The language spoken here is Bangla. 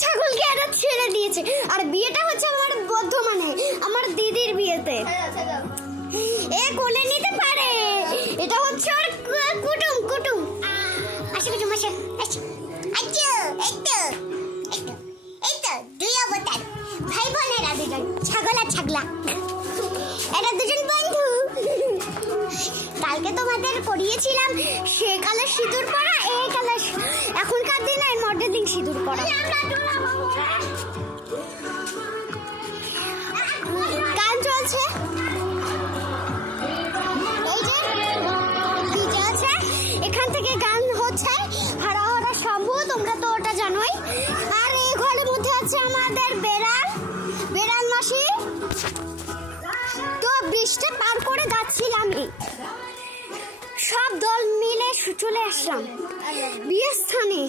ছাগলকে একটা ছেড়ে দিয়েছে। আর বিয়েটা হচ্ছে আমার বর্ধমানে, আমার দিদির বিয়েতে। এ কোলে নিতে পারে, এটা হচ্ছে ওর কুটুম কুটুম। আসে কুটুম আসে। আচ্ছা এই তো দুই অবতার ভাই বোনেরা দুজন, ছাগল আর ছাগলা। এটা দুজন বন্ধু। কালকে তোমাদের করিয়েছিলাম সে কালে সিঁদুর পরা, এই কালে এখনকার দিনে মডেলিং সিঁদুর পরা। গান চলছে, এই যে ডিজে আছে, এখান থেকে গান হচ্ছে হারা হারা শম্ভু, তোমরা তো ওটা জানোই। আর এই ঘরের মধ্যে আছে আমাদের বেড়াল মাসি। তো বৃষ্টি পার করে যাচ্ছিলাম, সব দল মিলে চলে আসলাম বিয়ের স্থানে।